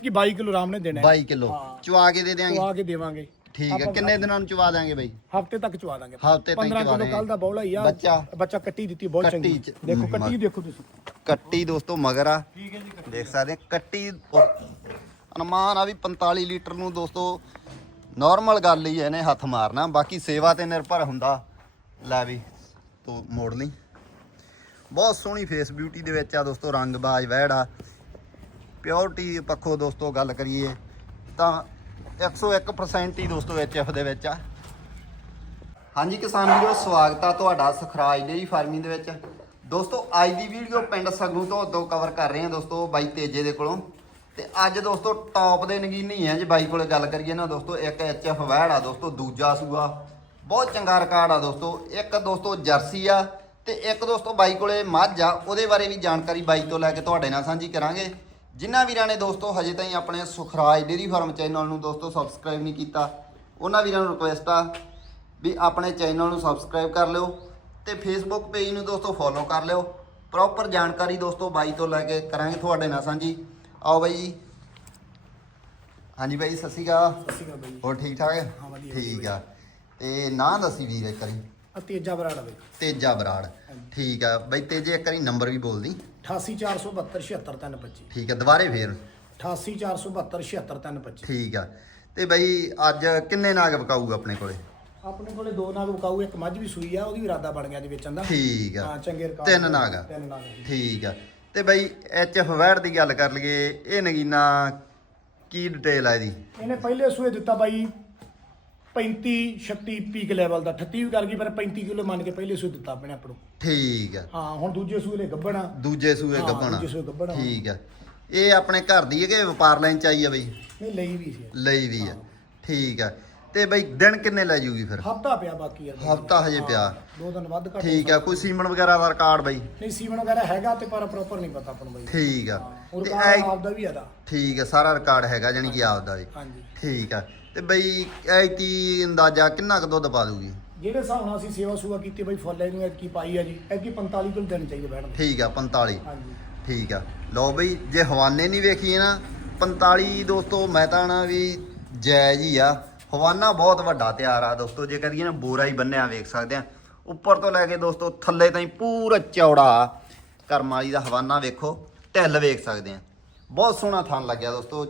ਕਿ 22 ਕਿਲੋ ਰਾਮ ਨੇ ਦੇਣਾ 22 ਕਿਲੋ। ਚਵਾ ਕੇ ਦੇ ਦਿਆਂਗੇ। ਚਵਾ ਕੇ ਦੇਵਾਂਗੇ। ਠੀਕ ਹੈ। ਕਿੰਨੇ ਦਿਨਾਂ ਨੂੰ ਚਵਾ ਦਾਂਗੇ ਬਾਈ? ਹਫ਼ਤੇ ਤੱਕ ਚਵਾ ਦਾਂਗੇ ਹਫ਼ਤੇ ਤੱਕ 15 ਚਵਾ ਕਿਲੋ ਦੇਂਗੇ। ਕੱਲ ਦਾ ਬੌਲਾ ਹੀ ਆ ਬੱਚਾ? ਬੱਚਾ ਕੱਟੀ ਦਿੱਤੀ ਬਹੁਤ ਕੱਟੀ ਚੰਗੀ। ਚ- ਦੇਖੋ ਕੱਟੀ ਦੇਖੋ ਤੁਸੀਂ। ਕੱਟੀ ਦੋਸਤੋ ਮਗਰ ਆ। ਠੀਕ ਹੈ ਜੀ ਦੇਖ ਸਕਦੇ ਆ, ਕੱਟੀ ਅਨੁਮਾਨ ਆ ਵੀ 45 ਲੀਟਰ ਨੂੰ ਦੋਸਤੋ ਨਾਰਮਲ ਗੱਲ ਹੀ ਹੈ ਇਹਨੇ ਹੱਥ ਮਾਰਨਾ। ਬਾਕੀ ਸੇਵਾ ਤੇ ਨਿਰਭਰ ਹੁੰਦਾ। ਲੈ ਵੀ ਤੂੰ ਮੋੜ ਲਈ। ਬਹੁਤ ਸੋਹਣੀ ਫੇਸ ਬਿਊਟੀ ਦੇ ਵਿੱਚ ਆ ਦੋਸਤੋ ਰੰਗ ਬਾਜ ਵਹਿੜ ਆ। ਪਿਓਰਿਟੀ ਪੱਖੋਂ ਦੋਸਤੋ ਗੱਲ ਕਰੀਏ, ਤਾਂ 101% ਹੀ ਦੋਸਤੋ ਐਚਐਫ ਦੇ ਵਿੱਚ ਆ। ਹਾਂਜੀ ਕਿਸਾਨ ਵੀਰੋ, ਸਵਾਗਤ ਆ ਤੁਹਾਡਾ ਸਖਰਾਜ ਡੇਰੀ ਫਾਰਮਿੰਗ ਦੇ ਵਿੱਚ। ਦੋਸਤੋ, ਅੱਜ ਦੀ ਵੀਡੀਓ ਪਿੰਡ ਸਗਰੂ ਤੋਂ ਉਦੋਂ ਕਵਰ ਕਰ ਰਹੇ ਹਾਂ ਦੋਸਤੋ ਬਾਈ ਤੇਜੇ ਦੇ ਕੋਲੋਂ। ਤੇ ਅੱਜ ਦੋਸਤੋ ਟੌਪ ਦੇ ਨਗੀਨੀ ਆ ਜੇ ਬਾਈ ਕੋਲੇ ਗੱਲ ਕਰੀਏ ਨਾ ਦੋਸਤੋ, ਇੱਕ ਐਚਐਫ ਵੈੜ ਆ ਦੋਸਤੋ, ਦੂਜਾ ਸੂਆ। ਬਹੁਤ ਚੰਗਾ ਰਿਕਾਰਡ ਆ ਦੋਸਤੋ, ਇੱਕ ਦੋਸਤੋ ਜਰਸੀ ਆ ਤੇ ਇੱਕ ਦੋਸਤੋ ਬਾਈ ਕੋਲੇ ਮੱਝ ਆ, ਉਹਦੇ ਬਾਰੇ ਵੀ ਜਾਣਕਾਰੀ ਬਾਈ ਤੋਂ ਲੈ ਕੇ ਤੁਹਾਡੇ ਨਾਲ ਸਾਂਝੀ ਕਰਾਂਗੇ। ਜਿਨ੍ਹਾਂ ਵੀਰਾਂ ਨੇ ਦੋਸਤੋ ਹਜੇ ਤਾਈਂ ਆਪਣੇ ਸੁਖਰਾਜ ਡੇਰੀ ਫਾਰਮ ਚੈਨਲ ਨੂੰ ਦੋਸਤੋ ਸਬਸਕ੍ਰਾਈਬ ਨਹੀਂ ਕੀਤਾ ਉਹਨਾਂ ਵੀਰਾਂ ਨੂੰ ਰਿਕੁਐਸਟ ਆ ਵੀ ਆਪਣੇ ਚੈਨਲ ਨੂੰ ਸਬਸਕ੍ਰਾਈਬ ਕਰ ਲਿਓ ਤੇ ਫੇਸਬੁੱਕ ਪੇਜ ਨੂੰ ਦੋਸਤੋ ਫੋਲੋ ਕਰ ਲਿਓ। ਪ੍ਰੋਪਰ ਜਾਣਕਾਰੀ ਦੋਸਤੋ ਬਾਈ ਤੋਂ ਲੈ ਕੇ ਕਰਾਂਗੇ ਤੁਹਾਡੇ ਨਾਲ ਸਾਂਝੀ। ਆਓ ਬਾਈ ਜੀ। ਹਾਂਜੀ ਬਾਈ ਸਤਿ ਸ਼੍ਰੀ ਅਕਾਲ। ਸਤਿ ਸ਼੍ਰੀ ਅਕਾਲ ਬਾਈ ਹੋਰ ਠੀਕ ਠਾਕ ਹੈ? ਵਧੀਆ, ਠੀਕ ਆ। ਤੇ ਨਾਂ ਦੱਸੀ ਵੀਰ ਇੱਕ ਵਾਰੀ। ਤੇਜਾ ਬਰਾੜਾ ਬਈ। ਤੇਜਾ ਬਰਾੜ। ਠੀਕ ਆ। ਬਾਈ ਤੇਜੇ ਇੱਕ ਵਾਰੀ ਨੰਬਰ ਵੀ ਬੋਲਦੀ। 88472 76325 ਠੀਕ ਆ ਦੁਬਾਰੇ ਫੇਰ? 88472 76325 ਠੀਕ ਆ। ਤੇ ਬਾਈ ਅੱਜ ਕਿੰਨੇ ਨਾਗ ਬਕਾਊਗਾ ਆਪਣੇ ਕੋਲੇ? ਆਪਣੇ ਕੋਲੇ ਦੋ ਨਾਗ ਵਿਕਾਊ ਇੱਕ ਮੱਝ ਵੀ ਸੂਈ ਆ ਉਹਦੀ ਵੀ ਇਰਾਦਾ ਬਣ ਗਿਆ ਜੀ ਵੇਚਣ ਦਾ। ਠੀਕ ਆ। ਹਾਂ ਚੰਗੇ ਰਿਕਾਰਡ ਤਿੰਨ ਨਾਗ ਆ। ਤਿੰਨ ਨਾਗ ਜੀ। ਠੀਕ ਆ। ਤੇ ਬਾਈ ਐਚ ਐਫ ਵੈੜ ਦੀ ਗੱਲ ਕਰ ਲਈਏ ਇਹ ਨਗੀਨਾ ਕੀ ਡਿਟੇਲ ਆ ਇਹਦੀ? ਇਹਨੇ ਪਹਿਲੇ ਸੂਏ ਦਿੱਤਾ ਬਾਈ 35 36 ਪੀਕ ਲੈਵਲ ਦਾ। 38 ਵੀ ਕਰ ਗਈ ਪਰ 35 ਕਿਲੋ ਮੰਨ ਕੇ ਪਹਿਲੇ ਸੂਏ ਦਿੱਤਾ ਆਪਣੇ ਆਪ ਨੂੰ। ਠੀਕ ਆ। ਹਾਂ ਹੁਣ ਦੂਜੇ ਸੂਏ ਲੈ ਗੱਬਣਾ ਦੂਜੇ ਸੂਏ ਹਾਂ, ਗੱਭਣਾ ਦੂਜੇ ਸੂਏ ਗੱਭਣ ਆ। ਠੀਕ ਆ। ਇਹ ਆਪਣੇ ਘਰ ਦੀ ਹੈ ਕਿ ਵਪਾਰ ਲਾਈਨ ਚ ਆਈ ਆ ਬਈ? ਨਹੀਂ ਲਈ ਵੀ ਸੀ। ਲਈ ਵੀ ਆ। ਠੀਕ ਆ। ਤੇ ਬਈ ਦਿਨ ਕਿੰਨੇ ਲੈ ਜੂਗੀ ਫਿਰ? ਹਫਤਾ ਪਿਆ ਬਾਕੀ ਯਾਰ ਹਫ਼ਤਾ ਹਜੇ ਹਾਂ, ਪਿਆ। ਦੋ ਦਿਨ ਵੱਧ ਘੱਟ ਠੀਕ ਆ। ਕੋਈ ਸੀਮਨ ਵਗੈਰਾ ਦਾ ਰਿਕਾਰਡ ਬਈ? ਨਹੀਂ ਸੀਵਨ ਵਗੈਰਾ ਹੈਗਾ ਤੇ ਪਰ ਪ੍ਰੋਪਰ ਨਹੀਂ ਪਤਾ ਆਪਾਂ ਨੂੰ ਬਾਈ। ਠੀਕ ਆ। ਤੇ ਐ ਆਪਦਾ ਵੀ ਆਦਾ। ਠੀਕ ਆ ਸਾਰਾ ਰਿਕਾਰਡ ਹੈਗਾ ਜਾਨੀ ਕਿ ਆਪਦਾ ਵੀ ਹਾਂਜੀ। ਠੀਕ ਆ। ਤੇ ਬਈ ਐਤੀ ਅੰਦਾਜ਼ਾ ਕਿੰਨਾ ਕੁ ਦੁੱਧ ਪਾ ਦੂਗੀ? ਜਿਹੜੇ ਹਿਸਾਬ ਨਾਲ ਅਸੀਂ ਸੇਵਾ ਸੂਆ ਕੀਤੀ ਬਾਈ ਫੁੱਲ ਇਹਨੂੰ ਐਤਕੀ ਪਾਈ ਆ ਜੀ ਐਤਕੀ 45 ਕਿਲੋ ਦੇਣੀ ਚਾਹੀਦੀ ਬੈਠਣ ਠੀਕ ਆ 45 ਹਾਂਜੀ। ਠੀਕ ਆ। ਲਓ ਬਈ ਜੇ ਹਵਾਨੇ ਨਹੀਂ ਵੇਖੀਏ ਨਾ 45 ਦੋਸਤੋ ਮੈਂ ਤਾਂ ਨਾ ਵੀ ਜਾਇਜ਼ ਹੀ ਆ। ਹਵਾਨਾ ਬਹੁਤ ਵੱਡਾ ਤਿਆਰ ਆ ਦੋਸਤੋ ਜੇ ਕਰੀਏ ਨਾ ਬੋਰਾ ਹੀ ਬੰਨਿਆ ਵੇਖ ਸਕਦੇ ਆ। ਉੱਪਰ ਤੋਂ ਲੈ ਕੇ ਦੋਸਤੋ ਥੱਲੇ ਤਾਈਂ ਪੂਰਾ ਚੌੜਾ ਕਰਮ ਵਾਲੀ ਦਾ ਹਵਾਨਾ ਵੇਖੋ ਢਿੱਲ ਵੇਖ ਸਕਦੇ ਆ। ਬਹੁਤ ਸੋਹਣਾ ਥਣ ਲੱਗਿਆ ਦੋਸਤੋ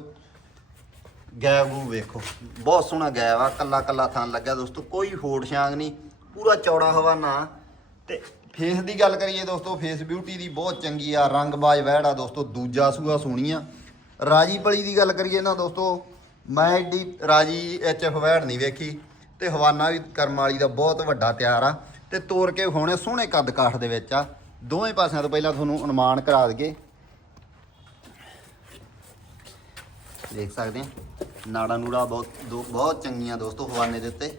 ਗੈਬ ਨੂੰ ਵੇਖੋ। ਬਹੁਤ ਸੋਹਣਾ ਗੈਬ ਆ, ਕੱਲਾ ਕੱਲਾ ਥਣ ਲੱਗਿਆ ਦੋਸਤੋ, ਕੋਈ ਫੋੜ ਛਾਂਗ ਨਹੀਂ, ਪੂਰਾ ਚੌੜਾ ਹਵਾਨਾ। ਤੇ ਫੇਸ ਦੀ ਗੱਲ ਕਰੀਏ ਦੋਸਤੋ ਫੇਸ ਬਿਊਟੀ ਦੀ ਬਹੁਤ ਚੰਗੀ ਆ ਰੰਗਬਾਜ ਵਹਿੜ ਆ ਦੋਸਤੋ, ਦੂਜਾ ਸੂਆ ਸੋਹਣੀ ਆ। ਰਾਜੀ ਪਲੀ ਦੀ ਗੱਲ ਕਰੀਏ ਨਾ ਦੋਸਤੋ, ਮੈਂ ਏਡੀ ਰਾਜੀ ਐਚ ਐਫ ਵਹਿੜ ਨਹੀਂ ਵੇਖੀ, ਤੇ ਹਵਾਨਾ ਵੀ ਕਰਮ ਵਾਲੀ ਦਾ ਬਹੁਤ ਵੱਡਾ ਤਿਆਰ ਆ। ਤੇ ਤੋੜ ਕੇ ਹੋਣੇ ਸੋਹਣੇ ਕੱਦ ਕਾਠ ਦੇ ਵਿੱਚ ਆ। ਦੋਵੇਂ ਪਾਸਿਆਂ ਤੋਂ ਪਹਿਲਾਂ ਤੁਹਾਨੂੰ ਅਨੁਮਾਨ ਕਰਾ ਦਈਏ। ਦੇਖ ਸਕਦੇ ਆ ਨਾੜਾ ਨੂੜਾ ਬਹੁਤ ਦੋ ਬਹੁਤ ਚੰਗੀਆਂ ਦੋਸਤੋ ਹਵਾਨੇ ਦੇ ਉੱਤੇ।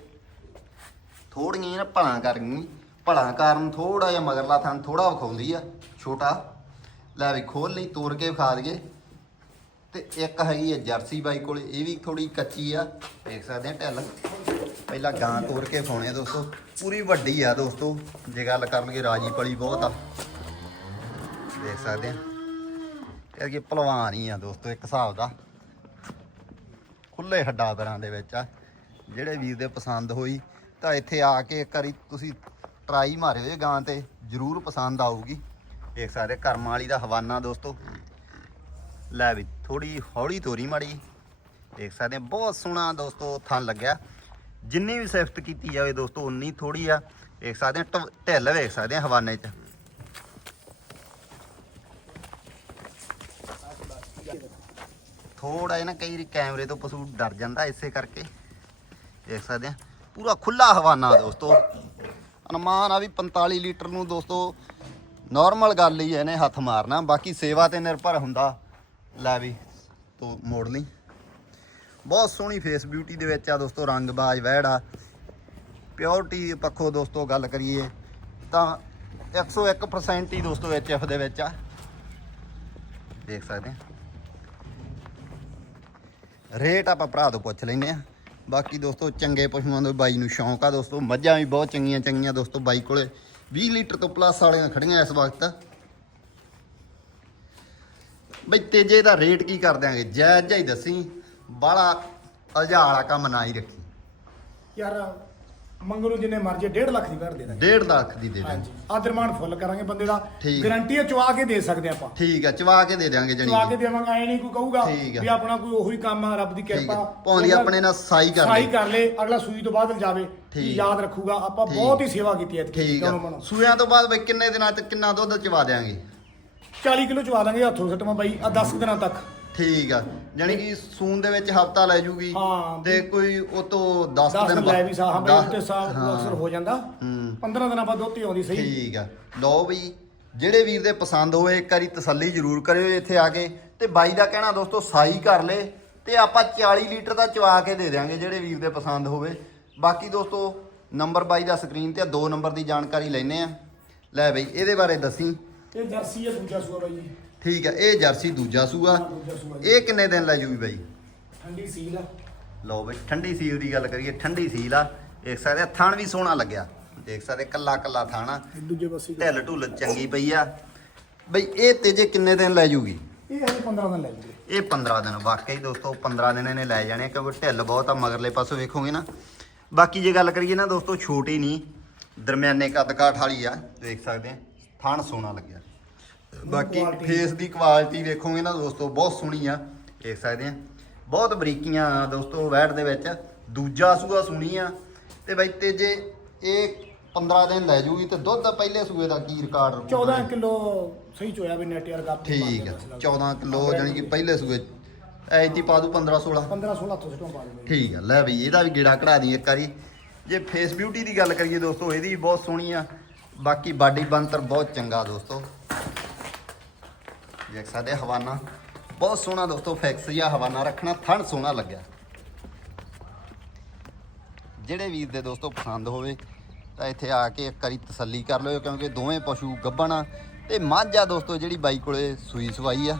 ਥੋੜੀਆਂ ਜਿਹੀਆਂ ਨਾ ਭਲਾਂ ਕਰ ਗਈ ਭਲਾਂ ਕਾਰਨ ਥੋੜਾ ਜਿਹਾ ਮਗਰਲਾ ਥਣ ਥੋੜਾ ਵਿਖਾਉਂਦੀ ਆ, ਛੋਟਾ। ਲੈ ਵੀ ਖੋਲ ਲਈ, ਤੋੜ ਕੇ ਵਿਖਾ ਦਈਏ। ਤੇ ਇੱਕ ਹੈਗੀ ਆ ਜਰਸੀ ਬਾਈ ਕੋਲੇ, ਇਹ ਵੀ ਥੋੜੀ ਕੱਚੀ ਆ। ਦੇਖ ਸਕਦੇ ਆ ਢਿੱਲ। ਪਹਿਲਾਂ ਗਾਂ ਤੋੜ ਕੇ ਵਿਖਾਉਣੇ ਆ ਦੋਸਤੋ। ਪੂਰੀ ਵੱਡੀ ਆ ਦੋਸਤੋ। ਜੇ ਗੱਲ ਕਰ ਲਈਏ ਰਾਜੀ ਪਲੀ ਬਹੁਤ ਆ। ਦੇਖ ਸਕਦੇ ਆ ਇਹ ਕਿ ਪਹਿਲਵਾਨ ਹੀ ਆ ਦੋਸਤੋ, ਇੱਕ ਹਿਸਾਬ ਦਾ। ਖੁੱਲੇ ਹੱਡਾ ਪੈਰਾਂ ਦੇ ਵਿੱਚ ਆ। ਜਿਹੜੇ ਵੀਰ ਦੇ ਪਸੰਦ ਹੋਈ ਤਾਂ ਇੱਥੇ ਆ ਕੇ ਇੱਕ ਵਾਰੀ ਤੁਸੀਂ ਟਰਾਈ ਮਾਰਿਓ ਇਹ ਗਾਂ ਤੇ ਜਰੂਰ ਪਸੰਦ ਆਊਗੀ। ਦੇਖ ਸਕਦੇ ਕਰਮ ਵਾਲੀ ਦਾ ਹਵਾਨਾ ਦੋਸਤੋ। ਲੈ ਵੀ ਥੋੜੀ ਹੌਲੀ ਤੋਰੀ ਮਾੜੀ। ਦੇਖ ਸਕਦੇ ਬਹੁਤ ਸੋਹਣਾ ਦੋਸਤੋ ਥਣ ਲੱਗਿਆ। ਜਿੰਨੀ ਵੀ ਸਿਫਤ ਕੀਤੀ ਜਾਵੇ ਦੋਸਤੋ ਉਨੀ ਥੋੜੀ ਆ। ਦੇਖ ਸਕਦੇ ਹਾਂ, ਢਿੱਲ ਵੇਖ ਸਕਦੇ ਆ ਹਵਾਨੇ 'ਚ। ਥੋੜਾ ਜਿਹਾ ਨਾ ਕਈ ਵਾਰੀ ਕੈਮਰੇ ਤੋਂ ਪਸ਼ੂ ਡਰ ਜਾਂਦਾ ਇਸੇ ਕਰਕੇ। ਦੇਖ ਸਕਦੇ ਆ। ਪੂਰਾ ਖੁੱਲਾ ਹਵਾਨਾ ਦੋਸਤੋ। ਅਨੁਮਾਨ ਆ ਵੀ 45 ਲੀਟਰ ਨੂੰ ਦੋਸਤੋ ਨਾਰਮਲ ਗੱਲ ਹੀ ਹੈ ਇਹਨੇ ਹੱਥ ਮਾਰਨਾ। ਬਾਕੀ ਸੇਵਾ ਤੇ ਨਿਰਭਰ ਹੁੰਦਾ। ਲੈ ਵੀ, ਤੋ ਮੋੜ ਲਈ। ਬਹੁਤ ਸੋਹਣੀ ਫੇਸ ਬਿਊਟੀ ਦੇ ਵਿੱਚ ਆ ਦੋਸਤੋ ਰੰਗ ਬਾਜ ਵਹਿੜ। ਆ ਪਿਓਰਿਟੀ ਪੱਖੋਂ ਦੋਸਤੋ ਗੱਲ ਕਰੀਏ ਤਾਂ 101% ਹੀ ਦੋਸਤੋ ਐਚਐਫ ਦੇ ਵਿੱਚ ਆ। ਦੇਖ ਸਕਦੇ ਆ। ਰੇਟ ਆਪਾਂ ਭਰਾ ਤੋਂ ਪੁੱਛ ਲੈਨੇ ਆ ਬਾਕੀ ਦੋਸਤੋ, ਚੰਗੇ ਪਸ਼ੂਆਂ ਦੇ ਬਾਈ ਨੂੰ ਸ਼ੌਂਕ ਆ ਦੋਸਤੋ। ਮੱਝਾਂ ਵੀ ਬਹੁਤ ਚੰਗੀਆਂ ਚੰਗੀਆਂ ਦੋਸਤੋ ਬਾਈ ਕੋਲੇ। 20 ਲੀਟਰ ਤੋਂ ਪਲੱਸ ਵਾਲੀਆਂ ਖੜੀਆਂ ਇਸ ਵਕਤ। ਬਈ ਤੇਜੇ ਦਾ ਰੇਟ ਕੀ ਕਰ ਦਿਆਂਗੇ? ਜਾਇਜ਼ ਜਾਈ ਦੱਸੀ। ਬਾਲਾ ਅਲਝਾ ਵਾਲਾ ਕੰਮ ਨਾ ਹੀ ਰੱਖੀ। ਯਾਰ ਮੰਗਲੂ ਜਿੰਨੇ ਮਰਜ਼ੀ 1.5 ਲੱਖ ਦੀ ਕਰ ਦੇ ਦਾਂਗੇ। 1.5 ਲੱਖ ਦੀ ਦੇ ਦਾਂਗੇ ਹਾਂਜੀ। ਆਦਰਮਾਨ ਫੁੱਲ ਕਰਾਂਗੇ ਬੰਦੇ ਦਾ। ਠੀਕ। ਗਾਰੰਟੀ ਹੈ ਚਵਾ ਕੇ ਦੇ ਸਕਦੇ ਆਪਾਂ। ਠੀਕ ਆ ਚਵਾ ਕੇ ਦੇ ਦਿਆਂਗੇ ਜਣੀ ਚਵਾ ਕੇ। ਦੇਵਾਂਗਾ ਐ ਨਹੀਂ ਕੋਈ ਕਹੂਗਾ ਠੀਕ ਆ। ਵੀ ਆਪਣਾ ਕੋਈ ਉਹੀ ਕੰਮ ਆ ਰੱਬ ਦੀ ਠੀਕ ਕਿਰਪਾ। ਆ ਭਾਵੇਂ ਆਪਣੇ ਨਾਲ ਸਾਈ ਕਰ ਸਾਈ ਲਈ ਕਰ ਲੇ ਅਗਲਾ ਸੂਈ ਤੋਂ ਬਾਅਦ ਜਾਵੇ ਠੀਕ। ਯਾਦ ਰੱਖੂਗਾ। ਆਪਾਂ ਠੀਕ। ਬਹੁਤ ਹੀ ਸੇਵਾ ਕੀਤੀ ਹੈ ਠੀਕ ਆ ਸੂਇਆਂ ਤੋਂ ਬਾਅਦ ਬਈ ਕਿੰਨੇ ਦਿਨਾਂ ਚ ਕਿੰਨਾ ਦੁੱਧ ਚਵਾ ਦਿਆਂਗੇ? 40 ਕਿਲੋ ਚਵਾ ਦਾਂਗੇ ਹੱਥੋਂ ਸੱਟਵਾਂ ਬਾਈ ਆ 10 ਦਿਨਾਂ ਤੱਕ। ਠੀਕ ਆ ਜਾਣੀ ਕਿ ਸੂਨ ਦੇ ਵਿੱਚ ਹਫਤਾ ਲੈ ਜੂਗੀ ਹਾਂ। ਤੇ ਕੋਈ ਉਹ ਤੋਂ 10 10 ਦਿਨ ਲੈ ਵੀ ਸਾਹ ਬਾਈ ਉੱਤੇ ਸਾਹ। ਅਕਸਰ ਹੋ ਜਾਂਦਾ। ਹੂੰ। 15 ਦਿਨਾਂ ਬਾਅਦ ਦੋਤੀ ਆਉਂਦੀ ਸਹੀ। ਠੀਕ ਆ। ਲਓ ਬਈ ਜਿਹੜੇ ਵੀਰ ਦੇ ਪਸੰਦ ਹੋਵੇ ਇੱਕ ਵਾਰੀ ਤਸੱਲੀ ਜ਼ਰੂਰ ਕਰਿਓ ਇੱਥੇ ਆ ਕੇ। ਤੇ ਬਾਈ ਦਾ ਕਹਿਣਾ ਦੋਸਤੋ ਸਾਈ ਕਰ ਲੇ। ਤੇ ਆਪਾਂ 40 ਲੀਟਰ ਦਾ ਚਵਾ ਕੇ ਦੇ ਦਿਆਂਗੇ ਜਿਹੜੇ ਵੀਰ ਦੇ ਪਸੰਦ ਹੋਵੇ। ਬਾਕੀ ਦੋਸਤੋ ਨੰਬਰ ਬਾਈ ਦਾ ਸਕਰੀਨ ਤੇ ਆ ਦੋ ਨੰਬਰ ਦੀ ਜਾਣਕਾਰੀ ਲੈਨੇ ਆ। ਲੈ ਬਈ ਇਹਦੇ ਬਾਰੇ ਦੱਸੀ। ਇਹ ਜਰਸੀ ਹੈ ਦੂਜਾ ਸੂਆ ਬਾਈ ਜੀ। ਠੀਕ ਆ ਇਹ ਜਰਸੀ ਦੂਜਾ ਸੂਆ। ਹਾਂ, ਦੂਜਾ ਸੂਆ ਜੀ। ਇਹ ਕਿੰਨੇ ਦਿਨ ਲੈ ਜੂਗੀ ਬਾਈ? ਠੰਡੀ ਸੀਲ ਆ। ਲਓ ਬਈ ਠੰਡੀ ਸੀਲ ਦੀ ਗੱਲ ਕਰੀਏ ਠੰਡੀ ਸੀਲ ਆ। ਦੇਖ ਸਕਦੇ ਆ ਥਣ ਵੀ ਸੋਹਣਾ ਲੱਗਿਆ। ਦੇਖ ਸਕਦੇ ਕੱਲਾ ਕੱਲਾ ਥਾਣਾ ਦੂਜੇ ਪਾਸੇ ਢਿੱਲ ਢੁੱਲ ਚੰਗੀ ਪਈ ਆ। ਬਈ ਇਹ ਤੇਜੇ ਕਿੰਨੇ ਦਿਨ ਲੈ ਜੂਗੀ? ਇਹ ਹਜੇ 15 ਦਿਨ ਲੈ ਜੂਗੇ। ਇਹ 15 ਦਿਨ ਵਾਕਈ ਦੋਸਤੋ 15 ਦਿਨ ਇਹਨੇ ਲੈ ਜਾਣੇ ਆ, ਕਿਉਂਕਿ ਢਿੱਲ ਬਹੁਤ ਆ ਮਗਰਲੇ ਪਾਸੋਂ ਵੇਖੋਗੇ ਨਾ। ਬਾਕੀ ਜੇ ਗੱਲ ਕਰੀਏ ਨਾ ਦੋਸਤੋ ਛੋਟੀ ਨਹੀਂ ਦਰਮਿਆਨੇ ਕੱਦ ਕਾਠ ਵਾਲੀ ਆ ਦੇਖ ਸਕਦੇ ਆ ਥਣ ਸੋਹਣਾ ਲੱਗਿਆ। ਬਾਕੀ। ਫੇਸ ਦੀ ਕੁਆਲਿਟੀ ਵੇਖੋਗੇ ਨਾ ਦੋਸਤੋ ਬਹੁਤ ਸੋਹਣੀ ਆ ਦੇਖ ਸਕਦੇ ਆ। ਬਹੁਤ ਬਰੀਕੀਆਂ ਦੋਸਤੋ ਵੈਟ ਦੇ ਵਿੱਚ। ਦੂਜਾ ਸੂਆ ਸੁਣੀ ਆ। ਤੇ ਬਈ ਤੇਜੇ ਇਹ 15 ਦਿਨ ਲੈ ਜੂਗੀ ਤੇ ਦੁੱਧ ਪਹਿਲੇ ਸੂਏ ਦਾ ਕੀ ਰਿਕਾਰਡ ਰੱਖੂਗਾ? 14 ਕਿਲੋ ਸਹੀ ਚੋਇਆ ਵੀ ਨੈਟ ਯਾਰ ਗੱਪ ਠੀਕ ਆ 14 ਕਿਲੋ ਜਾਨੀ ਕਿ ਪਹਿਲੇ ਸੂਏ ਐਤੀ ਪਾ ਦੂ 15 16 15 16 ਹੱਥੋਂ ਸਟੋਂ ਪਾ ਦੇ ਠੀਕ ਆ ਲੈ ਬਈ ਇਹਦਾ ਵੀ ਗੇੜਾ ਕਢਾ ਦੀ ਇੱਕ ਵਾਰੀ। ਜੇ ਫੇਸ ਬਿਊਟੀ ਦੀ ਗੱਲ ਕਰੀਏ ਦੋਸਤੋ ਇਹਦੀ ਵੀ ਬਹੁਤ ਸੋਹਣੀ ਆ। ਬਾਕੀ ਬਾਡੀ ਬੰਤਰ ਬਹੁਤ ਚੰਗਾ ਦੋਸਤੋ। ਦੇਖ ਸਕਦੇ ਹਵਾਨਾ ਬਹੁਤ ਸੋਹਣਾ ਦੋਸਤੋ ਫੈਕਸ ਜਾਂ ਹਵਾਨਾ ਰੱਖਣਾ, ਥਣ ਸੋਹਣਾ ਲੱਗਿਆ। ਜਿਹੜੇ ਵੀਰ ਦੇ ਦੋਸਤੋ ਪਸੰਦ ਹੋਵੇ, ਤਾਂ ਇੱਥੇ ਆ ਕੇ ਇੱਕ ਵਾਰੀ ਤਸੱਲੀ ਕਰ ਲਿਓ, ਕਿਉਂਕਿ ਦੋਵੇਂ ਪਸ਼ੂ ਗੱਭਣ ਤੇ ਮੱਝ ਆ ਦੋਸਤੋ, ਜਿਹੜੀ ਬਾਈ ਕੋਲੇ ਸੂਈ ਸਵਾਈ ਆ।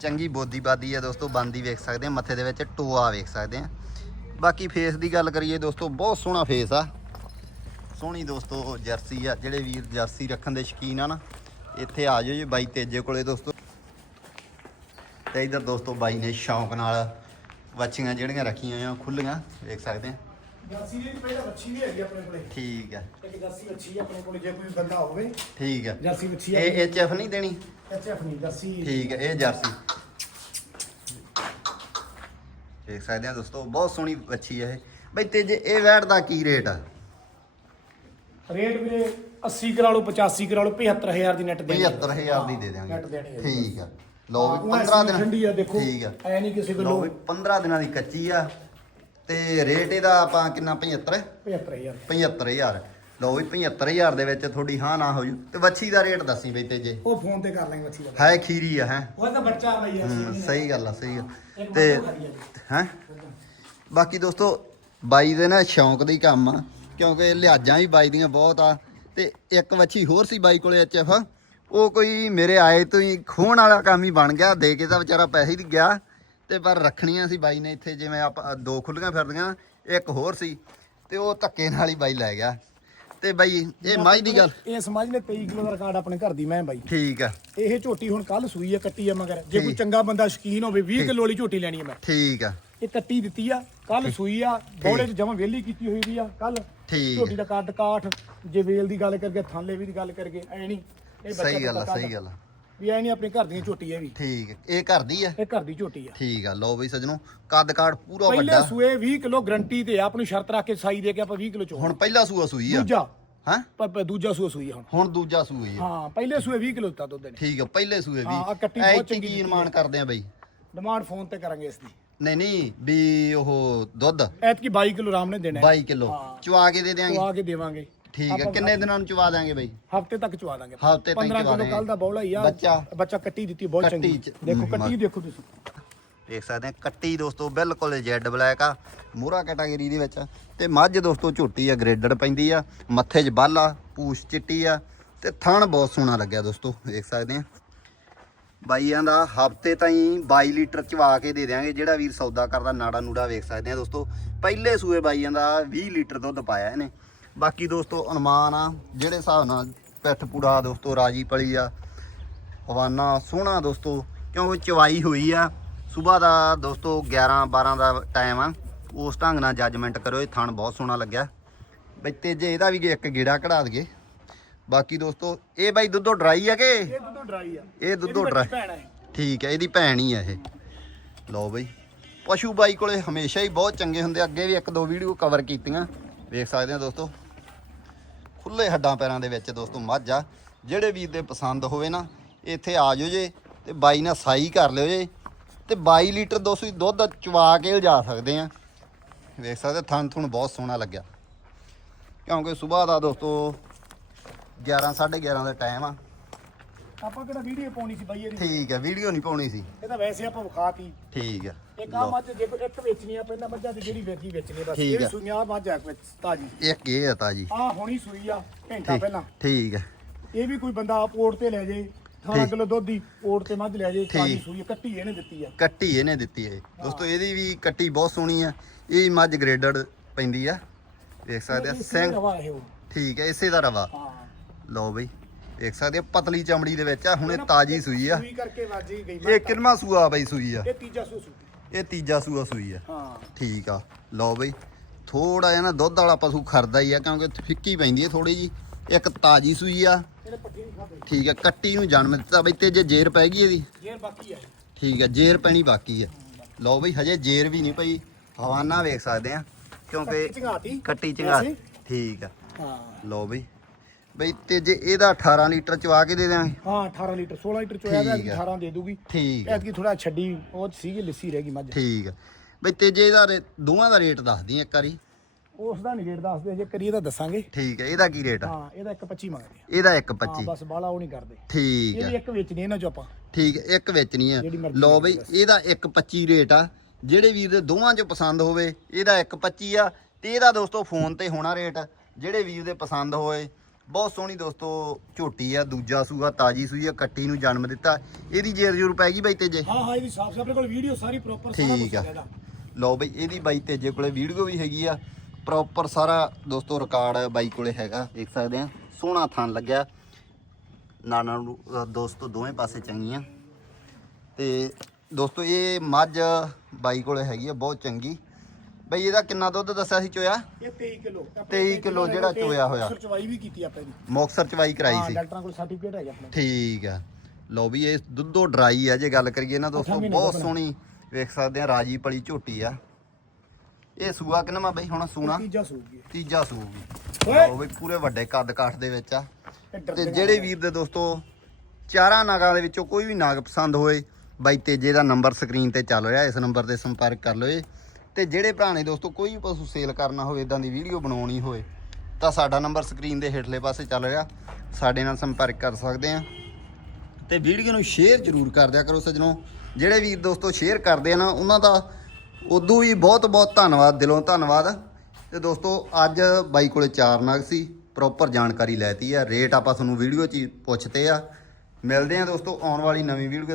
ਚੰਗੀ ਬੋਦੀ ਬਾਦੀ ਆ ਦੋਸਤੋ, ਬੰਦੀ ਵੇਖ ਸਕਦੇ ਆ, ਮੱਥੇ ਦੇ ਵਿੱਚ ਟੋਆ ਵੇਖ ਸਕਦੇ ਆ। ਬਾਕੀ ਫੇਸ ਦੀ ਗੱਲ ਕਰੀਏ ਦੋਸਤੋ, ਬਹੁਤ ਸੋਹਣਾ ਫੇਸ ਆ। ਸੋਹਣੀ ਦੋਸਤੋ ਜਰਸੀ ਆ ਜਿਹੜੇ ਵੀਰ ਜਰਸੀ ਰੱਖਣ ਦੇ ਸ਼ਕੀਨ ਆ ਨਾ ਇੱਥੇ ਆ ਜਾਓ ਜੀ ਬਾਈ ਤੇਜੇ ਕੋਲੇ ਦੋਸਤੋ। ਤੇ ਇਧਰ ਦੋਸਤੋ ਬਾਈ ਨੇ ਸ਼ੌਂਕ ਨਾਲ ਵੱਛੀਆਂ ਜਿਹੜੀਆਂ ਰੱਖੀਆਂ ਆ ਖੁੱਲੀਆਂ ਵੇਖ ਸਕਦੇ ਆ। ਜਰਸੀ ਦੀ ਪਹਿਲਾਂ ਬੱਚੀ ਵੀ ਹੈਗੀ ਆਪਣੇ ਕੋਲੇ। ਠੀਕ ਆ। ਇੱਕ ਜਰਸੀ ਬੱਚੀ ਆਪਣੇ ਕੋਲੇ ਜੇ ਕੋਈ ਬੰਦਾ ਹੋਵੇ। ਠੀਕ ਆ। ਜਰਸੀ ਬੱਚੀ ਇਹ ਐਚ ਐਫ ਨਹੀਂ ਦੇਣੀ? ਐਚਐਫ ਨਹੀਂ ਜਰਸੀ। ਠੀਕ ਹੈ ਇਹ ਜਰਸੀ। ਦੇਖ ਸਕਦੇ ਆ ਦੋਸਤੋ ਬਹੁਤ ਸੋਹਣੀ ਬੱਚੀ ਹੈ ਇਹ। ਬਈ ਤੇ ਜੇ ਇਹ ਵੈਟ ਦਾ ਕੀ ਰੇਟ ਆ? ਰੇਟ ਵੀਰੇ 80 ਕਰਾ ਲਓ 85 ਕਰਾ ਲਓ 75000 ਦੀ ਨੈਟ ਦੇ 75000 ਦੀ ਦੇ ਨੈਟ ਦੇਣੀ ਹੈ ਠੀਕ ਆ। ਲਓ ਵੀ ਹਾਂ, 15 ਦਿਨ ਠੰਡੀ ਆ ਦੇਖੋ। ਠੀਕ ਆ। ਐ ਨਹੀਂ ਕਿਸੇ ਕੋਲੋਂ ਵੀ 15 ਦਿਨਾਂ ਦੀ ਕੱਚੀ ਆ। ਤੇ ਰੇਟ ਇਹਦਾ ਆਪਾਂ ਕਿੰਨਾ 75 75000 75000 ਲਓ ਵੀ 75000 ਦੇ ਵਿੱਚ ਤੁਹਾਡੀ ਹਾਂ ਨਾ ਹੋ ਜੂ ਤੇ ਵੱਛੀ ਦਾ ਰੇਟ ਦੱਸੀ ਬਈ ਤੇ ਜੇ ਉਹ ਫੋਨ ਤੇ ਕਰ ਲਾਂਗੇ ਬੱਚੀ ਦਾ। ਹੈ ਖੀਰੀ ਆ ਹੈ। ਉਹ ਤਾਂ ਬੱਚਾ ਬਈ ਹੂੰ, ਸਹੀ ਗੱਲ ਆ ਸਹੀ ਆ ਤੇ ਆ ਹੈ? ਬਾਕੀ ਦੋਸਤੋ ਬਾਈ ਦੇ ਨਾ ਸ਼ੌਂਕ ਦਾ ਕੰਮ ਆ। ਕਿਉਂਕਿ ਲਿਹਾਜ਼ਾਂ ਵੀ ਬਾਈ ਦੀਆਂ ਬਹੁਤ ਆ। ਤੇ ਇੱਕ ਵੱਛੀ ਹੋਰ ਸੀ ਬਾਈ ਕੋਲੇ ਐਚਐਫ ਉਹ ਕੋਈ ਮੇਰੇ ਆਏ ਤੋਂ ਹੀ ਖੋਣ ਵਾਲਾ ਕੰਮ ਹੀ ਬਣ ਗਿਆ। ਦੇ ਕੇ ਤਾਂ ਵਿਚਾਰਾ ਪੈਸੇ ਹੀ ਗਿਆ। ਤੇ ਪਰ ਰੱਖਣੀਆਂ ਸੀ ਬਾਈ ਨੇ ਇੱਥੇ ਜਿਵੇਂ ਆਪਾਂ ਦੋ ਖੁੱਲੀਆਂ ਫਿਰਦੀਆਂ ਇੱਕ ਹੋਰ ਸੀ। ਤੇ ਉਹ ਧੱਕੇ ਨਾਲ ਹੀ ਬਾਈ ਲੈ ਗਿਆ। ਤੇ ਬਾਈ ਇਹ ਮਾਈ ਦੀ ਗੱਲ। ਇਹ ਸਮਾਜ ਨੇ 23 ਕਿਲੋ ਦਾ ਰਿਕਾਰਡ ਆਪਣੇ ਘਰ ਦੀ ਮੈਂ ਬਾਈ। ਠੀਕ ਆ। ਇਹ ਝੋਟੀ ਹੁਣ ਕੱਲ ਸੂਈ ਆ ਕੱਟੀ ਆ ਮਗਰ। ਜੇ ਕੋਈ। ਚੰਗਾ ਬੰਦਾ ਸ਼ਕੀਨ ਹੋਵੇ 20 ਕਿਲੋ ਵਾਲੀ ਝੋਟੀ ਲੈਣੀ ਆ ਮੈਂ। ਠੀਕ ਆ। ਇਹ ਕੱਟੀ ਦਿੱਤੀ ਆ ਕੱਲ ਸੂਈ ਆ ਬੋਲੇ ਚ ਜਮਾ ਵੇਲੀ ਕੀਤੀ ਹੋਈ ਵੀ ਆ ਕੱਲ ਠੀਕ। ਝੋਟੀ ਦਾ ਕੱਦ ਕਾਠ ਜੇ ਵੇਲ ਦੀ ਗੱਲ ਕਰਕੇ ਥਾਲੇ ਵੀ ਦੀ ਗੱਲ ਕਰਕੇ ਐ ਨਹੀਂ। ਇਹ ਬੱਚਾ ਸਹੀ ਗੱਲ ਆ ਕੱਦ- ਸਹੀ ਗੱਲ ਆ। ਵੀ ਐ ਨਹੀਂ ਆਪਣੇ ਘਰ ਦੀਆਂ ਝੋਟੀ ਐ ਵੀ। ਠੀਕ ਇਹ ਘਰ ਦੀ ਆ? ਇਹ ਘਰ ਦੀ ਝੋਟੀ ਆ। ਠੀਕ ਆ ਲਓ ਬਈ ਸਜਣੋ ਕੱਦ ਕਾਠ ਪੂਰਾ ਪਹਿਲੇ ਵੱਡਾ। ਸੂਏ 20 ਕਿਲੋ ਗਰੰਟੀ ਤੇ ਆ ਆਪਣੀ ਸ਼ਰਤ ਰੱਖ ਕੇ ਸਾਈ ਦੇ ਕੇ ਆਪਾਂ 20 ਕਿਲੋ ਚੋਂ। ਹੁਣ ਪਹਿਲਾ ਸੂਆ ਸੂਈ ਆ। ਦੂਜਾ। ਹਾਂ? ਪ- ਪ- ਦੂਜਾ ਸੂਆ ਸੂਈ ਆ ਹੁਣ। ਹੁਣ ਦੂਜਾ ਸੂਈ ਆ। ਹਾਂ ਪਹਿਲੇ ਸੂਏ 20 ਕਿਲੋ ਦਿੱਤਾ ਦੁੱਧ ਨੇ। ਠੀਕ ਆ ਪਹਿਲੇ ਸੂਏ ਹਾਂ, ਆਹ ਵੀ ਕੱਟੀ ਬਹੁਤ ਚੰਗੀ ਕੀ ਨਿਰਮਾਣ ਕਰਦੇ ਆ ਬਈ। ਡਿਮਾਂਡ ਫੋਨ ਤੇ ਕਰਾਂਗੇ ਇਸ ਦੀ। ਨਹੀਂ ਨਹੀਂ ਵੀ ਉਹ ਦੁੱਧ। ਐਤਕੀ 22 ਕਿਲੋ ਰਾਮ ਨੇ ਦੇਣਾ 22 ਕਿਲੋ। ਹਾਂ। ਚਵਾ ਕੇ ਦੇ ਦਿਆਂਗੇ। ਚਵਾ ਕੇ ਦੇਵਾਂਗੇ। ਠੀਕ ਆ ਕਿੰਨੇ ਦਿਨਾਂ ਨੂੰ ਚਵਾ ਦਿਆਂਗੇ ਬਈ? ਹਫ਼ਤੇ ਤੱਕ ਚਵਾ ਦਾਂਗੇ ਹਫ਼ਤੇ ਤੱਕ 15 ਚਵਾ ਕਿਲੋ ਦੇਂਗੇ। ਕੱਲ ਦਾ ਬੌਲਾ ਹੀ ਆ। ਬੱਚਾ? ਬੱਚਾ ਕੱਟੀ ਦਿੱਤੀ ਬਹੁਤ ਕੱਟੀ ਚੰਗੀ। ਚ- ਦੇਖੋ ਕੱਟੀ ਦੇਖੋ ਤੁਸੀਂ। ਦੇਖ ਸਕਦੇ ਆ ਕੱਟੀ ਦੋਸਤੋ ਬਿਲਕੁਲ ਜੈਡ ਬਲੈਕ ਆ। ਮੂਰਾ ਕੈਟਾਗਰੀ ਦੇ ਵਿੱਚ ਤੇ ਮੱਝ ਦੋਸਤੋ ਝੋਟੀ ਆ ਗ੍ਰੇਡਡ ਪੈਂਦੀ ਆ। ਮੱਥੇ 'ਚ ਬਾਲਾ ਪੂਛ ਚਿੱਟੀ ਆ। ਤੇ ਥਣ ਬਹੁਤ ਸੋਹਣਾ ਲੱਗਿਆ ਦੋਸਤੋ ਦੇਖ ਸਕਦੇ ਆ ਬਾਈਆਂ ਦਾ ਹਫ਼ਤੇ ਤਾਈਂ 22 ਲੀਟਰ ਚਵਾ ਕੇ ਦੇ ਦਿਆਂਗੇ, ਜਿਹੜਾ ਵੀਰ ਸੌਦਾ ਕਰਦਾ, ਨਾੜਾ ਨੂੜਾ ਵੇਖ ਸਕਦੇ ਆ ਦੋਸਤੋ। ਪਹਿਲੇ ਸੂਏ ਬਾਈਆਂ ਦਾ 20 ਲੀਟਰ ਦੁੱਧ ਪਾਇਆ ਇਹਨੇ। ਬਾਕੀ ਦੋਸਤੋ ਅਨੁਮਾਨ ਆ, ਜਿਹੜੇ ਹਿਸਾਬ ਨਾਲ ਪਿੱਠ ਪੂੜਾ ਦੋਸਤੋ, ਰਾਜੀ ਪਲੀ ਆ, ਹਵਾਨਾ ਸੋਹਣਾ ਦੋਸਤੋ ਕਿਉਂਕਿ ਚਵਾਈ ਹੋਈ ਆ। ਸਵੇਰ ਦਾ ਦੋਸਤੋ 11 12 ਦਾ ਟਾਈਮ ਆ। ਉਸ ਢੰਗ ਨਾਲ ਜੱਜਮੈਂਟ ਕਰੋ ਇਹ ਥਣ ਬਹੁਤ ਸੋਹਣਾ ਲੱਗਿਆ। ਬਈ ਤੇ ਜੇ ਇਹਦਾ ਵੀ ਇੱਕ ਗੇੜਾ ਕਢਾ ਦਈਏ। ਬਾਕੀ ਦੋਸਤੋ ਇਹ ਬਾਈ ਦੁੱਧੋ ਡਰਾਈ ਆ ਕਿ? ਇਹ ਦੁੱਧੋਂ ਡਰਾਈ ਆ। ਇਹ ਦੁੱਧੋਂ ਡਰਾਈ। ਹੈ ਠੀਕ ਹੈ ਇਹਦੀ ਭੈਣ ਹੀ ਆ ਇਹ। ਲਓ ਬਈ ਪਸ਼ੂ ਬਾਈ ਕੋਲੇ ਹਮੇਸ਼ਾ ਹੀ ਬਹੁਤ ਚੰਗੇ ਹੁੰਦੇ ਅੱਗੇ ਵੀ ਇੱਕ ਦੋ ਵੀਡੀਓ ਕਵਰ ਕੀਤੀਆਂ। ਵੇਖ ਸਕਦੇ ਆ ਦੋਸਤੋ। ਖੁੱਲੇ ਹੱਡਾਂ ਪੈਰਾਂ ਦੇ ਵਿੱਚ ਦੋਸਤੋ ਮੱਝ ਆ। ਜਿਹੜੇ ਵੀਰ ਦੇ ਪਸੰਦ ਹੋਵੇ ਨਾ ਇੱਥੇ ਆ ਜਾਓ ਜੇ ਤੇ ਬਾਈ ਨਾਲ ਸਾਈ ਕਰ ਲਿਓ ਜੇ। ਤੇ 22 ਲੀਟਰ ਦੋਸਤੋ ਦੁੱਧ ਚਵਾ ਕੇ ਲਿਜਾ ਸਕਦੇ ਆ। ਵੇਖ ਸਕਦੇ ਥਣ ਥੁਣ ਬਹੁਤ ਸੋਹਣਾ ਲੱਗਿਆ। ਕਿਉਂਕਿ ਸਵੇਰ ਦਾ ਦੋਸਤੋ 11 11:30 ਦਾ ਟਾਈਮ ਆ। ਆਪਾਂ ਕਿਹੜਾ ਵੀਡੀਓ ਪਾਉਣੀ ਸੀ ਬਾਈ ਇਹਦੀ? ਠੀਕ ਹੈ ਵੀਡੀਓ ਨਹੀਂ ਪਾਉਣੀ ਸੀ। ਇਹ ਤਾਂ ਵੈਸੇ ਆਪਾਂ ਵਿਖਾਤੀ। ਠੀਕ ਹੈ ਇੱਕ ਆ ਮੱਝ ਜੇ ਕੋਈ ਇੱਕ ਵੇਚਣੀ ਆ ਪਹਿਲਾਂ ਮੱਝਾਂ ਤੇ ਜਿਹੜੀ ਵੇਚੀ ਵੇਚਣੀ ਬਸ। ਠੀਕ ਇਹ ਆ। ਸੁਣਿਆ ਮੱਝ ਆ ਵਿੱਚ ਤਾਜੀ। ਇੱਕ ਇਹ ਹੈ ਤਾਜੀ। ਆ ਹੁਣੀ ਸੂਈ ਆ ਘੰਟਾ ਪਹਿਲਾਂ। ਠੀਕ ਹੈ ਇਹ ਵੀ ਕੋਈ ਬੰਦਾ ਪੋਰਟ ਤੇ ਲੈ ਜੇ 18 ਠੀਕ। ਕਿਲੋ ਦੁੱਧ ਦੀ ਪੋਰਟ ਤੇ ਮੱਝ ਲੈ ਜੇ ਤਾਜੀ ਠੀਕ। ਸੂਈ ਆ, ਕੱਟੀ ਇਹਨੇ ਦਿੱਤੀ ਆ। ਕੱਟੀ ਇਹਨੇ ਦਿੱਤੀ ਹੈ। ਦੋਸਤੋ ਇਹਦੀ ਵੀ ਕੱਟੀ ਬਹੁਤ ਸੋਹਣੀ ਆ। ਇਹ ਮੱਝ ਗ੍ਰੇਡਡ ਪੈਂਦੀ ਆ। ਦੇਖ ਸਕਦੇ ਆ ਇਹ ਸਿੰਘ ਰਵਾ ਇਹ ਉਹ। ਠੀਕ ਹੈ ਇਸੇ ਦਾ ਰਵਾ। ਹਾਂ। ਲਓ ਬਈ ਦੇਖ ਸਕਦੇ ਆ ਪਤਲੀ ਚਮੜੀ ਦੇ ਵਿੱਚ ਆ ਹੁਣੇ ਤਾਜੀ ਸੂਈ ਆ। ਸੂਈ ਕਰਕੇ ਵਾਜੀ ਗਈ ਇਹ ਕਿੰਨਵਾ ਸੂਆ ਬਈ ਸੂਈ ਆ? ਇਹ ਤੀਜਾ ਸੂ ਸੂ ਇਹ ਤੀਜਾ ਸੂਆ ਸੂਈ ਆ। ਹਾਂ। ਠੀਕ ਆ। ਲਓ ਬਈ ਥੋੜਾ ਜਿਹਾ ਨਾ ਦੁੱਧ ਵਾਲਾ ਪਸ਼ੂ ਖਰਦਾ ਹੀ ਆ ਕਿਉਂਕਿ ਫਿੱਕੀ ਪੈਂਦੀ ਹੈ ਥੋੜੀ ਜੀ ਇੱਕ ਤਾਜੀ ਸੂਈ ਆ। ਇਹਨੇ ਪੱਠੀ ਨਹੀਂ ਖਾਦੇ ਠੀਕ ਆ ਕੱਟੀ ਨੂੰ ਜਨਮ ਦਿੱਤਾ ਬਈ ਤੇ ਜੇ ਜੇਰ ਪੈ ਗਈ ਇਹਦੀ। ਜੇਰ ਬਾਕੀ ਆ। ਠੀਕ ਹੈ ਜੇਰ ਪੈਣੀ ਬਾਕੀ ਹੈ ਲਓ ਬਈ ਹਜੇ ਜੇਰ ਵੀ ਨਹੀਂ ਪਈ। ਹਵਾਨਾ ਵੇਖ ਸਕਦੇ ਆ ਕਿਉਂਕਿ ਕੱਟੀ ਚੰਗਾ ਵੈਸੇ? ਠੀਕ ਆ। ਹਾਂ। ਲਓ ਬਈ ਬਈ ਤੇ ਜੇ ਇਹਦਾ 18 ਲੀਟਰ ਚਵਾ ਕੇ ਦੇ ਦਿਆਂਗੇ। ਹਾਂ 18 ਲੀਟਰ 16 ਲੀਟਰ ਚੋਇਆ ਦਾ ਠੀਕ ਆ। 18 ਦੇ ਦੂਗੀ। ਠੀਕ ਹੈ ਐਤਕੀ ਥੋੜਾ ਛੱਡੀ ਉਹ ਸੀਗੀ ਲਿੱਸੀ ਰਹਿ ਗਈ ਮੱਝ। ਠੀਕ ਹੈ ਬਈ ਤੇ ਜੇ ਇਹਦਾ ਰੇ- ਦੋਵਾਂ ਦਾ ਰੇਟ ਦੱਸ ਦੀ ਇੱਕ ਵਾਰੀ। ਉਸ ਦਾ ਨਹੀਂ ਰੇਟ ਦੱਸਦੇ ਜੇ ਕਰੀਏ ਤਾਂ ਦੱਸਾਂਗੇ। ਠੀਕ ਹੈ ਇਹਦਾ ਕੀ ਰੇਟ ਆ? ਹਾਂ ਇਹਦਾ 1.25 ਮੰਗਦੇ ਆ। ਇਹਦਾ ਹਾਂ 1.25 ਬਸ ਬਾਲਾ ਉਹ ਨਹੀਂ ਕਰਦੇ। ਠੀਕ ਹੈ ਵੀ ਇੱਕ ਵੇਚਣੀ ਇਹਨਾਂ ਚੋਂ ਆਪਾਂ। ਠੀਕ ਹੈ ਇੱਕ ਵਿੱਚ ਨਹੀਂ ਜਿਹੜੀ ਹੈ ਮਰਜ਼ੀ ਲਓ ਬਈ ਇਹਦਾ 1.25 ਰੇਟ ਆ। ਜਿਹੜੇ ਵੀਰ ਦੇ ਦੋਵਾਂ ਚੋਂ ਪਸੰਦ ਹੋਵੇ ਇਹਦਾ 1.25 ਆ। ਤੇ ਇਹਦਾ ਦੋਸਤੋ ਫੋਨ ਤੇ ਹੋਣਾ ਰੇਟ। ਜਿਹੜੇ ਵੀਰ ਦੇ ਪਸੰਦ ਹੋਏ ਬਹੁਤ ਸੋਹਣੀ ਦੋਸਤੋ ਝੋਟੀ ਆ ਦੂਜਾ ਸੂਆ ਤਾਜੀ ਸੂਈ ਆ ਕੱਟੀ ਨੂੰ ਜਨਮ ਦਿੱਤਾ। ਇਹਦੀ ਜੇਰ ਜੂਰ ਪੈ ਗਈ ਬਾਈ ਤੇਜੇ? ਹਾਂ ਹਾਂ ਇਹਦੀ ਸਾਫ਼ ਆਪਣੇ ਕੋਲ ਵੀਡੀਓ ਸਾਰੀ ਪ੍ਰੋਪਰ ਸਾਰਾ ਠੀਕ ਆ। ਕੁਝ ਹੈਗਾ। ਲਓ ਬਈ ਇਹਦੀ ਬਾਈ ਤੇਜੇ ਕੋਲੇ ਵੀਡੀਓ ਵੀ ਹੈਗੀ ਆ। ਪ੍ਰੋਪਰ ਸਾਰਾ ਦੋਸਤੋ ਰਿਕਾਰਡ ਬਾਈ ਕੋਲੇ ਹੈਗਾ ਦੇਖ ਸਕਦੇ ਆ। ਸੋਹਣਾ ਥਣ ਲੱਗਿਆ। ਨਾਨਾ ਨੂੰ ਦੋਸਤੋ ਦੋਵੇਂ ਪਾਸੇ ਚੰਗੀਆਂ। ਤੇ ਦੋਸਤੋ ਇਹ ਮੱਝ ਬਾਈ ਕੋਲੇ ਹੈਗੀ ਆ ਬਹੁਤ ਚੰਗੀ। ਬਈ ਇਹਦਾ ਕਿੰਨਾ ਦੁੱਧ ਦੱਸਿਆ ਸੀ ਚੋਇਆ? ਇਹ 23 ਕਿਲੋ। 23 ਕਿਲੋ ਜਿਹੜਾ ਚੋਇਆ ਹੋਇਆ। ਚਵਾਈ ਵੀ ਕੀਤੀ ਆਪਾਂ ਇਹਦੀ। ਮੌਕਸਰ ਚਵਾਈ ਕਰਾਈ ਸੀ। ਡਾਕਟਰਾਂ ਕੋਲ ਸਰਟੀਫਿਕੇਟ ਹੈਗਾ ਆਪਣੇ ਠੀਕ ਆ। ਲਓ ਵੀ ਇਹ ਦੁੱਧੋ ਡਰਾਈ ਆ ਜੇ ਗੱਲ ਕਰੀਏ ਨਾ ਦੋਸਤੋ ਬਹੁਤ ਸੋਹਣੀ ਵੇਖ ਸਕਦੇ ਆ ਰਾਜੀ ਪਲੀ ਝੋਟੀ ਆ। ਇਹ ਸੂਆ ਕਿੰਨਾ ਬਈ ਹੁਣ ਸੂਣਾ? ਤੀਜਾ ਸੂਗੀ ਤੀਜਾ ਸੂਗੀ ਉਹ ਵੀ ਪੂਰੇ ਵੱਡੇ ਕੱਦ ਕਾਠ ਦੇ ਵਿੱਚ ਆ। ਤੇ ਜਿਹੜੇ ਵੀਰ ਦੇ ਦੋਸਤੋ ਚਾਰਾਂ ਨਾਗਾਂ ਦੇ ਵਿੱਚੋਂ ਕੋਈ ਵੀ ਨਾਗ ਪਸੰਦ ਹੋਏ ਬਾਈ ਤੇਜੇ ਦਾ ਨੰਬਰ ਸਕਰੀਨ ਤੇ ਚੱਲ ਰਿਹਾ ਇਸ ਨੰਬਰ ਤੇ ਸੰਪਰਕ ਕਰ ਲਓ ਜੀ। ਤੇ ਜਿਹੜੇ ਭਰਾ ਨੇ ਦੋਸਤੋ, ਕੋਈ ਵੀ ਪਸ਼ੂ ਸੇਲ ਕਰਨਾ ਹੋਵੇ ਇਦਾਂ ਦੀ ਵੀਡੀਓ ਬਣਾਉਣੀ ਹੋਵੇ, ਤਾਂ ਸਾਡਾ ਨੰਬਰ ਸਕਰੀਨ ਦੇ ਹੇਠਲੇ ਪਾਸੇ ਚੱਲ ਰਿਹਾ। ਸਾਡੇ ਨਾਲ ਸੰਪਰਕ ਕਰ ਸਕਦੇ ਆ ਤੇ ਵੀਡੀਓ ਨੂੰ ਸ਼ੇਅਰ ਜ਼ਰੂਰ ਕਰ ਦਿਆ ਕਰੋ ਸੱਜਣੋ। ਜਿਹੜੇ ਵੀਰ ਦੋਸਤੋ ਸ਼ੇਅਰ ਕਰਦੇ ਆ ਨਾ, ਉਹਨਾਂ ਦਾ ਉਦੋਂ ਵੀ ਬਹੁਤ ਬਹੁਤ ਧੰਨਵਾਦ, ਦਿਲੋਂ ਧੰਨਵਾਦ। ਤੇ ਦੋਸਤੋ, ਅੱਜ ਬਾਈ ਕੋਲੇ ਚਾਰ ਨਗ ਸੀ ਪ੍ਰੋਪਰ ਜਾਣਕਾਰੀ ਲੈਤੀ ਆ। ਰੇਟ ਆਪਾਂ ਤੁਹਾਨੂੰ ਵੀਡੀਓ 'ਚ ਹੀ ਪੁੱਛਤੇ ਆ। ਮਿਲਦੇ ਆ ਦੋਸਤੋ, ਆਉਣ ਵਾਲੀ ਨਵੀਂ ਵੀਡੀਓ